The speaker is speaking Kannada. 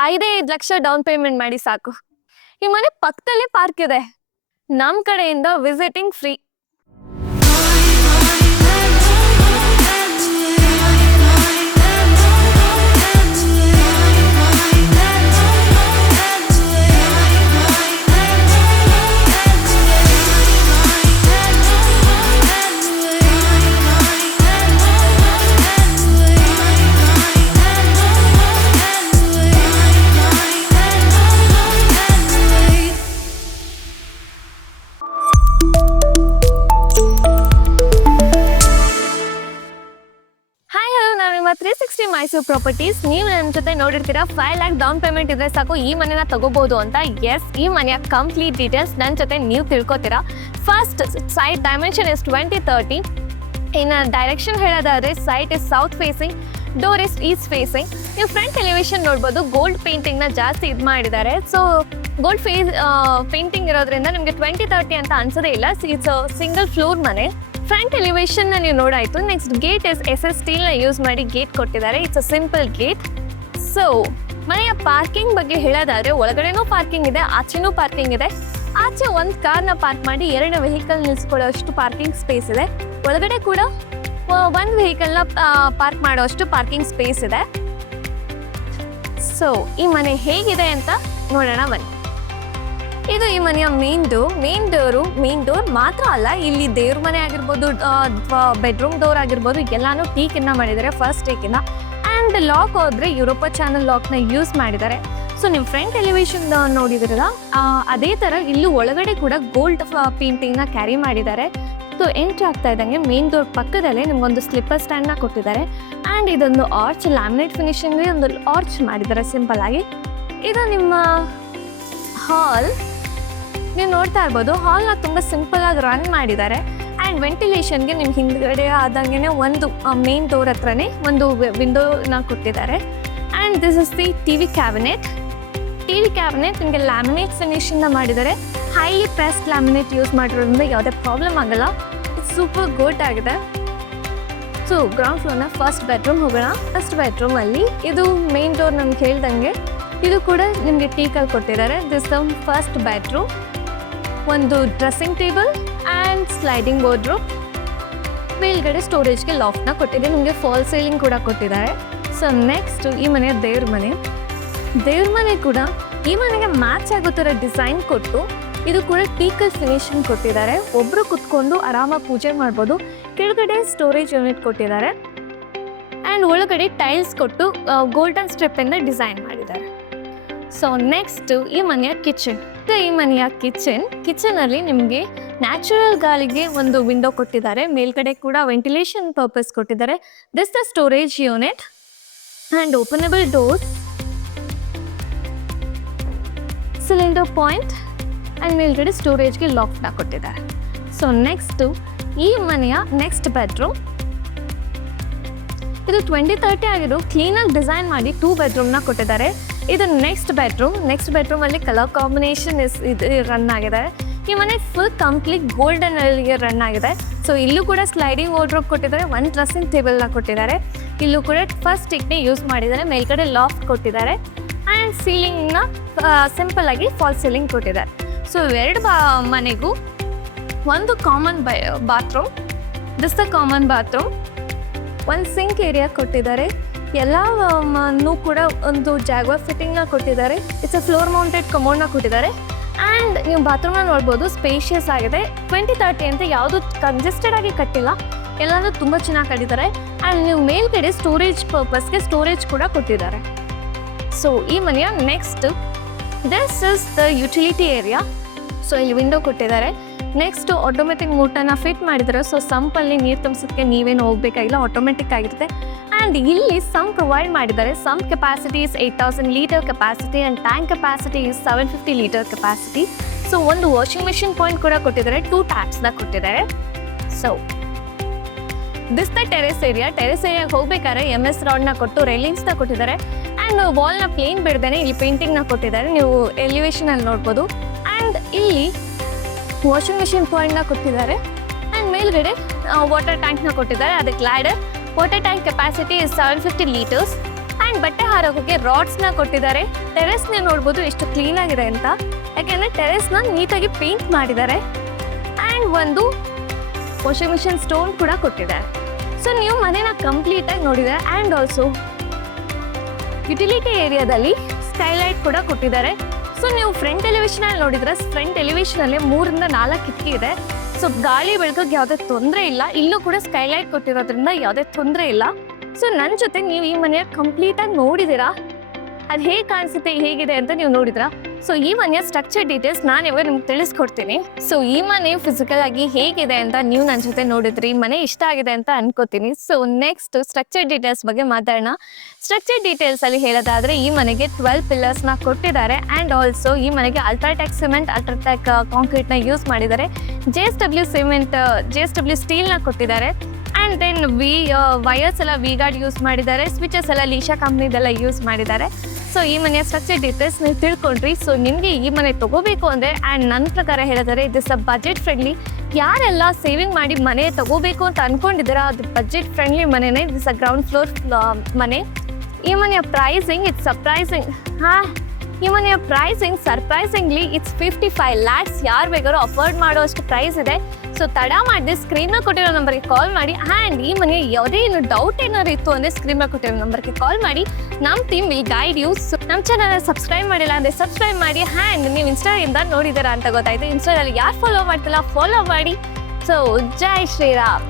ಐದೇ ಐದು ಲಕ್ಷ ಡೌನ್ ಪೇಮೆಂಟ್ ಮಾಡಿ ಸಾಕು. ಈ ಮನೆ ಪಕ್ಕದಲ್ಲೇ ಪಾರ್ಕ್ ಇದೆ. ನಮ್ ಕಡೆಯಿಂದ ವಿಸಿಟಿಂಗ್ ಫ್ರೀ ಮೈಸೂರು ಪ್ರಾಪರ್ಟೀಸ್ ನೀವು ನನ್ನ ಜೊತೆ ನೋಡಿರ್ತೀರಾ? ಫೈವ್ ಲ್ಯಾಕ್ ಡೌನ್ ಪೇಮೆಂಟ್ ಇದ್ರೆ ಸಾಕು. ಈ ಮನೆನ ತಗೋಬಹುದು ಅಂತ. ಎಸ್ ಈ ಮನೆಯ ಕಂಪ್ಲೀಟ್ ಡೀಟೇಲ್ಸ್ ನನ್ನ ಜೊತೆ ನೀವು ತಿಳ್ಕೊತೀರಾ? First site dimension is twenty thirty ಇನ್ನು ಡೈರೆಕ್ಷನ್ ಹೇಳೋದಾದ್ರೆ site is south facing door is east facing ನೀವು ಫ್ರಂಟ್ ಎಲಿವೇಶನ್ ನೋಡ್ಬೋದು. ಗೋಲ್ಡ್ ಪೇಂಟಿಂಗ್ನ ಜಾಸ್ತಿ ಇದು ಮಾಡಿದ್ದಾರೆ. ಸೊ ಗೋಲ್ಡ್ ಫೇಸ್ ಪೇಂಟಿಂಗ್ ಇರೋದ್ರಿಂದ ನಿಮಗೆ ಟ್ವೆಂಟಿ ತರ್ಟಿ ಅಂತ ಅನ್ಸೋದೇ ಇಲ್ಲ. ಇಟ್ಸ್ ಸಿಂಗಲ್ ಫ್ಲೋರ್ ಮನೆ. ಫ್ರಂಟ್ ಎಲಿವೇಶನ್ ನೀವು ನೋಡಾಯ್ತು next gate S S S ಸ್ಟೀಲ್ನ use ಮಾಡಿ ಗೇಟ್ ಕೊಟ್ಟಿದ್ದಾರೆ. It's a simple gate so ಮನೆಯ ಪಾರ್ಕಿಂಗ್ ಬಗ್ಗೆ ಹೇಳೋದಾದ್ರೆ ಒಳಗಡೆನೂ ಪಾರ್ಕಿಂಗ್ ಇದೆ, ಆಚೆನೂ ಪಾರ್ಕಿಂಗ್ ಇದೆ. ಆಚೆ ಒಂದು ಕಾರ್ನ ಪಾರ್ಕ್ ಮಾಡಿ ಎರಡು ವೆಹಿಕಲ್ ನಿಲ್ಸ್ಕೊಳ್ಳೋಷ್ಟು ಪಾರ್ಕಿಂಗ್ ಸ್ಪೇಸ್ ಇದೆ. ಒಳಗಡೆ ಕೂಡ ಒಂದು ವೆಹಿಕಲ್ನ ಪಾರ್ಕ್ ಮಾಡೋಷ್ಟು ಪಾರ್ಕಿಂಗ್ ಸ್ಪೇಸ್ ಇದೆ. ಸೊ ಈ ಮನೆ ಹೇಗಿದೆ ಅಂತ ನೋಡೋಣ ಬನ್ನಿ. ಇದು ಈ ಮನೆಯ main door main door main door ಮಾತ್ರ ಅಲ್ಲ, ಇಲ್ಲಿ ದೇವ್ರ ಮನೆ ಆಗಿರ್ಬೋದು ಬೆಡ್ರೂಮ್ ಡೋರ್ ಆಗಿರ್ಬೋದು, ಎಲ್ಲಾನು ಟೀಕಿನ್ನ ಮಾಡಿದ್ದಾರೆ ಫಸ್ಟ್ ಟೇಕಿನ ಆ್ಯಂಡ್ ಲಾಕ್ ಹೋದ್ರೆ ಯುರೋಪ ಚಾನಲ್ ಲಾಕ್ನ ಯೂಸ್ ಮಾಡಿದ್ದಾರೆ. ಸೊ ನಿಮ್ಮ ಫ್ರಂಟ್ ಎಲಿವೇಶನ್ ನೋಡಿದ್ರಲ್ಲ ಅದೇ ಥರ ಇಲ್ಲೂ ಒಳಗಡೆ ಕೂಡ ಗೋಲ್ಡ್ ಪೇಂಟಿಂಗ್ನ ಕ್ಯಾರಿ ಮಾಡಿದ್ದಾರೆ. ಸೊ ಎಂಟ್ರಿ ಆಗ್ತಾ ಇದ್ದಂಗೆ ಮೇನ್ ಡೋರ್ ಪಕ್ಕದಲ್ಲೇ ನಿಮ್ಗೊಂದು ಸ್ಲಿಪ್ಪರ್ ಸ್ಟ್ಯಾಂಡ್ನ ಕೊಟ್ಟಿದ್ದಾರೆ. ಆ್ಯಂಡ್ ಇದೊಂದು ಆರ್ಚ್ ಲ್ಯಾಮಿನೇಟ್ ಫಿನಿಶಿಂಗ್ ಒಂದು ಆರ್ಚ್ ಮಾಡಿದ್ದಾರೆ ಸಿಂಪಲ್ ಆಗಿ. ಇದು ನಿಮ್ಮ ಹಾಲ್ ನೀವು ನೋಡ್ತಾ ಇರ್ಬೋದು ತುಂಬ ಸಿಂಪಲ್ ಆಗಿ ರನ್ ಮಾಡಿದ್ದಾರೆ. ಆ್ಯಂಡ್ ವೆಂಟಿಲೇಷನ್ಗೆ ನಿಮ್ಮ ಹಿಂದ್ಗಡೆ ಆದಂಗೆ ಒಂದು ಮೇನ್ ಡೋರ್ ಹತ್ರನೇ ಒಂದು ವಿಂಡೋನ ಕೊಟ್ಟಿದ್ದಾರೆ. And this is the T V cabinet T V cabinet ನಿಮಗೆ ಲ್ಯಾಮಿನೇಟ್ ಫಿನಿಷಿಂದ ಮಾಡಿದ್ದಾರೆ. ಹೈಲಿ ಪ್ರೆಸ್ಡ್ ಲ್ಯಾಮಿನೇಟ್ ಯೂಸ್ ಮಾಡಿರೋದ್ರಿಂದ ಯಾವುದೇ ಪ್ರಾಬ್ಲಮ್ ಆಗಲ್ಲ. ಇಟ್ಸ್ ಸೂಪರ್ ಗುಡ್ ಆಗಿದೆ. ಸೊ ಗ್ರೌಂಡ್ ಫ್ಲೋರ್ನ ಫಸ್ಟ್ ಬೆಡ್ರೂಮ್ ಹೋಗೋಣ. ಫಸ್ಟ್ ಬೆಡ್ರೂಮಲ್ಲಿ ಇದು ಮೇನ್ ಡೋರ್ ನಮ್ಗೆ ಹೇಳ್ದಂಗೆ, ಇದು ಕೂಡ ನಿಮಗೆ ಟೀಕಲ್ಲಿ ಕೊಟ್ಟಿದ್ದಾರೆ. ದಿಸ್ ದ ಫಸ್ಟ್ ಬೆಡ್ರೂಮ್ ಒಂದು ಡ್ರೆಸ್ಸಿಂಗ್ ಟೇಬಲ್ ಆ್ಯಂಡ್ ಸ್ಲೈಡಿಂಗ್ ಬೋರ್ಡ್ರು ಮೇಲ್ಗಡೆ ಸ್ಟೋರೇಜ್ಗೆ ಲಾಫ್ಟ್ನ ಕೊಟ್ಟಿದೆ. ನಿಮಗೆ ಫಾಲ್ ಸೀಲಿಂಗ್ ಕೂಡ ಕೊಟ್ಟಿದ್ದಾರೆ. ಸೊ ನೆಕ್ಸ್ಟ್ ಈ ಮನೆಯ ದೇವ್ರ ಮನೆ. ದೇವ್ರ ಮನೆ ಕೂಡ ಈ ಮನೆಗೆ ಮ್ಯಾಚ್ ಆಗೋ ಥರ ಡಿಸೈನ್ ಕೊಟ್ಟು ಇದು ಕೂಡ ಟೀಕಲ್ ಫಿನಿಷಿಂಗ್ ಕೊಟ್ಟಿದ್ದಾರೆ. ಒಬ್ಬರು ಕುತ್ಕೊಂಡು ಆರಾಮಾಗಿ ಪೂಜೆ ಮಾಡ್ಬೋದು. ಕೆಳಗಡೆ ಸ್ಟೋರೇಜ್ ಯೂನಿಟ್ ಕೊಟ್ಟಿದ್ದಾರೆ. ಆ್ಯಂಡ್ ಒಳಗಡೆ ಟೈಲ್ಸ್ ಕೊಟ್ಟು ಗೋಲ್ಡನ್ ಸ್ಟೆಪ್ಪಿಂದ ಡಿಸೈನ್ ಮಾಡಿದ್ದಾರೆ. ಸೊ ನೆಕ್ಸ್ಟ್ ಈ ಮನೆಯ ಕಿಚನ್ ಈ ಮನೆಯ ಕಿಚನ್ ಕಿಚನ್ ಅಲ್ಲಿ ನಿಮಗೆ ನ್ಯಾಚುರಲ್ ಗಾಳಿಗೆ ಒಂದು ವಿಂಡೋ ಕೊಟ್ಟಿದ್ದಾರೆ. ಮೇಲ್ಗಡೆ ಕೂಡ ವೆಂಟಿಲೇಷನ್ ಪರ್ಪಸ್ ಕೊಟ್ಟಿದ್ದಾರೆ. This the storage unit and openable door cylinder point and ಮೇಲ್ಗಡೆ ಸ್ಟೋರೇಜ್ಗೆ ಲಾಕ್ನ ಕೊಟ್ಟಿದ್ದಾರೆ. ಸೊ ನೆಕ್ಸ್ಟ್ ಈ ಮನೆಯ ನೆಕ್ಸ್ಟ್ ಬೆಡ್ರೂಮ್ ಇದು ಟ್ವೆಂಟಿ ತರ್ಟಿ ಆಗಿರೋ ಕ್ಲೀನಾಗಿ ಡಿಸೈನ್ ಮಾಡಿ ಟೂ ಬೆಡ್ರೂಮ್ನ ಕೊಟ್ಟಿದ್ದಾರೆ. ಇದು ನೆಕ್ಸ್ಟ್ ಬೆಡ್ರೂಮ್ ನೆಕ್ಸ್ಟ್ ಬೆಡ್ರೂಮಲ್ಲಿ ಕಲರ್ ಕಾಂಬಿನೇಷನ್ ಇಸ್ ಇದು ರನ್ ಆಗಿದೆ. ಈ ಮನೆ ಫುಲ್ ಕಂಪ್ಲೀಟ್ ಗೋಲ್ಡನ್ ಅಲ್ಲಿಗೆ ರನ್ ಆಗಿದೆ. ಸೊ ಇಲ್ಲೂ ಕೂಡ ಸ್ಲೈಡಿಂಗ್ ವಾರ್ಡ್ರೋಬ್ ಕೊಟ್ಟಿದ್ದಾರೆ. ಒನ್ ಡ್ರೆಸ್ಸಿಂಗ್ ಟೇಬಲ್ನ ಕೊಟ್ಟಿದ್ದಾರೆ. ಇಲ್ಲೂ ಕೂಡ ಫಸ್ಟ್ ಟಿಕ್ನೇ ಯೂಸ್ ಮಾಡಿದ್ದಾರೆ. ಮೇಲ್ಗಡೆ ಲಾಫ್ಟ್ ಕೊಟ್ಟಿದ್ದಾರೆ. ಆ್ಯಂಡ್ ಸೀಲಿಂಗ್ನ ಸಿಂಪಲ್ ಆಗಿ ಫಾಲ್ ಸೀಲಿಂಗ್ ಕೊಟ್ಟಿದ್ದಾರೆ. ಸೊ ಎರಡು ಬಾ, ಮನೆಗೂ ಒಂದು common by bathroom this the common bathroom ಒಂದು ಸಿಂಕ್ ಏರಿಯಾ ಕೊಟ್ಟಿದ್ದಾರೆ. ಎಲ್ಲ ಕೂಡ ಒಂದು ಜಾಗ್ವಾ ಫಿಟ್ಟಿಂಗ್ನ ಕೊಟ್ಟಿದ್ದಾರೆ. ಇಟ್ಸ್ ಅ ಫ್ಲೋರ್ ಮೌಂಟೆಡ್ ಕಮೋಡ್ನ ಕೊಟ್ಟಿದ್ದಾರೆ. ಆ್ಯಂಡ್ ನೀವು ಬಾತ್ರೂಮ್ನ ನೋಡ್ಬೋದು ಸ್ಪೇಷಿಯಸ್ ಆಗಿದೆ. ಟ್ವೆಂಟಿ ತರ್ಟಿ ಅಂತ ಯಾವುದು ಕಂಜೆಸ್ಟೆಡ್ ಆಗಿ ಕಟ್ಟಿಲ್ಲ. ಎಲ್ಲನೂ ತುಂಬ ಚೆನ್ನಾಗಿ ಕಟ್ಟಿದ್ದಾರೆ. ಆ್ಯಂಡ್ ನೀವು ಮೇಲ್ಗಡೆ ಸ್ಟೋರೇಜ್ ಪರ್ಪಸ್ಗೆ ಸ್ಟೋರೇಜ್ ಕೂಡ ಕೊಟ್ಟಿದ್ದಾರೆ. ಸೊ ಈ ಮನೆಯ next this is the utility area so ಇಲ್ಲಿ ವಿಂಡೋ ಕೊಟ್ಟಿದ್ದಾರೆ. ನೆಕ್ಸ್ಟ್ ಆಟೋಮೆಟಿಕ್ ಮೋಟರ್ನ ಫಿಟ್ ಮಾಡಿದ್ದಾರೆ. ಸೊ ಸಂಪಲ್ಲಿ ನೀರು ತುಂಬಿಸೋದಕ್ಕೆ ನೀವೇನು ಹೋಗ್ಬೇಕಾಗಿಲ್ಲ ಆಟೋಮೆಟಿಕ್ ಆಗಿರುತ್ತೆ. ಆ್ಯಂಡ್ ಇಲ್ಲಿ ಸಮ್ ಪ್ರೊವೈಡ್ ಮಾಡಿದ್ದಾರೆ. Sump capacity is eight thousand litre capacity and tank capacity is seven fifty litre capacity so ಒಂದು ವಾಷಿಂಗ್ ಮಿಷಿನ್ ಪಾಯಿಂಟ್ ಕೂಡ ಕೊಟ್ಟಿದ್ದಾರೆ. ಟೂ ಟ್ಯಾಪ್ಸ್ನ ಕೊಟ್ಟಿದ್ದಾರೆ. So this the terrace area terrace ಏರಿಯಾಗೆ ಹೋಗ್ಬೇಕಾದ್ರೆ ಎಂ ಎಸ್ ರಾಡ್ನ ಕೊಟ್ಟು ರೈಲಿಂಗ್ಸ್ನ ಕೊಟ್ಟಿದ್ದಾರೆ. ಆ್ಯಂಡ್ ವಾಲ್ನ ಪ್ಲೇನ್ ಬಿಡ್ದೇನೆ ಇಲ್ಲಿ ಪೇಂಟಿಂಗ್ನ ಕೊಟ್ಟಿದ್ದಾರೆ. ನೀವು ಎಲಿವೇಶನಲ್ಲಿ ನೋಡ್ಬೋದು. ಆ್ಯಂಡ್ ಇಲ್ಲಿ ವಾಷಿಂಗ್ ಮಿಷಿನ್ ಪಾಯಿಂಟ್ನ ಕೊಟ್ಟಿದ್ದಾರೆ. ಆ್ಯಂಡ್ ಮೇಲ್ಗಡೆ ವಾಟರ್ ಟ್ಯಾಂಕ್ನ ಕೊಟ್ಟಿದ್ದಾರೆ. ಅದಕ್ಕೆ ladder water tank capacity is seven fifty litres and ಬಟ್ಟೆ ಹಾರೋಕೆ ರಾಡ್ಸ್ನ ಕೊಟ್ಟಿದ್ದಾರೆ. ಟೆರೆಸ್ನ ನೋಡ್ಬೋದು ಎಷ್ಟು ಕ್ಲೀನ್ ಆಗಿದೆ ಅಂತ. ಯಾಕೆಂದರೆ ಟೆರೆಸ್ನ ನೀಟಾಗಿ ಪೇಂಟ್ ಮಾಡಿದ್ದಾರೆ. ಆ್ಯಂಡ್ ಒಂದು ವಾಷಿಂಗ್ ಮಿಷಿನ್ ಸ್ಟೋನ್ ಕೂಡ ಕೊಟ್ಟಿದ್ದಾರೆ ಸೊ ನೀವು ಮನೇನ ಕಂಪ್ಲೀಟಾಗಿ ನೋಡಿದ್ದಾರೆ ಆ್ಯಂಡ್ ಆಲ್ಸೋ ಯುಟಿಲಿಟಿ ಏರಿಯಾದಲ್ಲಿ ಸ್ಕೈಲೈಟ್ ಕೂಡ ಕೊಟ್ಟಿದ್ದಾರೆ. ಸೊ ನೀವು ಫ್ರಂಟ್ ಎಲಿವೇಶನಲ್ಲಿ ನೋಡಿದರೆ ಫ್ರಂಟ್ ಎಲಿವೇಶನಲ್ಲಿ ಮೂರಿಂದ ನಾಲ್ಕು ಕಿಟಕಿ ಇದೆ. ಸೊ ಗಾಳಿ ಬೆಳಕಿಗೆ ಯಾವುದೇ ತೊಂದರೆ ಇಲ್ಲ. ಇಲ್ಲೂ ಕೂಡ ಸ್ಕೈಲೈಟ್ ಕೊಟ್ಟಿರೋದ್ರಿಂದ ಯಾವುದೇ ತೊಂದರೆ ಇಲ್ಲ. ಸೊ ನನ್ನ ಜೊತೆ ನೀವು ಈ ಮನೆಯ ಕಂಪ್ಲೀಟಾಗಿ ನೋಡಿದ್ದೀರಾ? ಅದು ಹೇಗೆ ಕಾಣಿಸುತ್ತೆ, ಹೇಗಿದೆ ಅಂತ ನೀವು ನೋಡಿದ್ರಾ ಸೊ ಈ ಮನೆಯ ಸ್ಟ್ರಕ್ಚರ್ ಡೀಟೇಲ್ಸ್ ನಾನು ಇವಾಗ ನಿಮ್ಗೆ ತಿಳಿಸ್ಕೊಡ್ತೀನಿ. ಸೊ ಈ ಮನೆ ಫಿಸಿಕಲ್ ಆಗಿ ಹೇಗಿದೆ ಅಂತ ನೀವು ನನ್ನ ಜೊತೆ ನೋಡಿದ್ರಿ, ಮನೆ ಇಷ್ಟ ಆಗಿದೆ ಅಂತ ಅನ್ಕೋತೀನಿ. ಸೊ ನೆಕ್ಸ್ಟ್ ಸ್ಟ್ರಕ್ಚರ್ ಡೀಟೇಲ್ಸ್ ಬಗ್ಗೆ ಮಾತಾಡೋಣ. ಸ್ಟ್ರಕ್ಚರ್ ಡೀಟೇಲ್ಸ್ ಅಲ್ಲಿ ಹೇಳೋದಾದ್ರೆ, ಈ ಮನೆಗೆ ಟ್ವೆಲ್ ಪಿಲ್ಲರ್ಸ್ನ ಕೊಟ್ಟಿದ್ದಾರೆ ಅಂಡ್ ಆಲ್ಸೋ ಈ ಮನೆಗೆ ಅಲ್ಟ್ರಾಟೆಕ್ ಸಿಮೆಂಟ್ ಅಲ್ಟ್ರಾಟೆಕ್ ಕಾಂಕ್ರೀಟ್ನ ಯೂಸ್ ಮಾಡಿದ್ದಾರೆ. J S W cement J S W ಸ್ಟೀಲ್ನ ಕೊಟ್ಟಿದ್ದಾರೆ. ಆ್ಯಂಡ್ ದೆನ್ ವಿ ವಯರ್ಸ್ ಎಲ್ಲ ವಿ ಗಾರ್ಡ್ ಯೂಸ್ ಮಾಡಿದ್ದಾರೆ ಸ್ವಿಚಸ್ ಎಲ್ಲ ಲೀಶಾ ಕಂಪ್ನಿದೆಲ್ಲ ಯೂಸ್ ಮಾಡಿದ್ದಾರೆ. ಸೊ ಈ ಮನೆಯ ಸ್ಟ್ರಕ್ಚರ್ ಡೀಟೇಲ್ಸ್ ನೀವು ತಿಳ್ಕೊಂಡ್ರಿ. ಸೊ ನಿಮಗೆ ಈ ಮನೆ ತಗೋಬೇಕು ಅಂದರೆ ಆ್ಯಂಡ್ ನನ್ನ ಪ್ರಕಾರ ಹೇಳಿದರೆ ಇದು ಅ ಬಜೆಟ್ ಫ್ರೆಂಡ್ಲಿ ಯಾರೆಲ್ಲ ಸೇವಿಂಗ್ ಮಾಡಿ ಮನೆ ತಗೋಬೇಕು ಅಂತ ಅನ್ಕೊಂಡಿದ್ದೀರಾ, ಅದು ಬಜೆಟ್ ಫ್ರೆಂಡ್ಲಿ ಮನೆನೇ. ಇದು ಅ ಗ್ರೌಂಡ್ ಫ್ಲೋರ್ ಮನೆ. ಈ ಮನೆಯ ಪ್ರೈಸಿಂಗ್ ಇಟ್ಸ್ ಸರ್ಪ್ರೈಸಿಂಗ್ ಹಾಂ, ಈ ಮನೆಯ pricing surprisingly it's fifty five lakhs ಯಾರು ಬೇಕಾದ್ರೂ ಅಫೋರ್ಡ್ ಮಾಡೋ ಅಷ್ಟು ಪ್ರೈಸ್ ಇದೆ. ಸೊ ತಡ ಮಾಡಿ ಸ್ಕ್ರೀನ್ ಕೊಟ್ಟಿರೋ ನಂಬರ್ಗೆ ಕಾಲ್ ಮಾಡಿ. ಆ್ಯಂಡ್ ಈ ಮನೆ ಯಾವುದೇ ಏನು ಡೌಟ್ ಏನಾದ್ರು ಇತ್ತು ಅಂದರೆ ಸ್ಕ್ರೀನ್ ಕೊಟ್ಟಿರೋ ನಂಬರ್ಗೆ ಕಾಲ್ ಮಾಡಿ. ನಮ್ಮ ಟೀಮ್ ವಿಲ್ ಗೈಡ್ ಯೂಸ್ ನಮ್ಮ ಚಾನಲ್ ಸಬ್ಸ್ಕ್ರೈಬ್ ಮಾಡಿಲ್ಲ ಅಂದರೆ ಸಬ್ಸ್ಕ್ರೈಬ್ ಮಾಡಿ. ಆ್ಯಂಡ್ ನೀವು ಇನ್ಸ್ಟಾದಿಂದ ನೋಡಿದ್ದೀರಾ ಅಂತ ಗೊತ್ತಾಯಿತು. ಇನ್ಸ್ಟಾದಲ್ಲಿ ಯಾರು ಫಾಲೋ ಮಾಡ್ತಿಲ್ಲ ಫಾಲೋ ಮಾಡಿ. ಸೊ ಜೈ ಶ್ರೀರಾಮ್.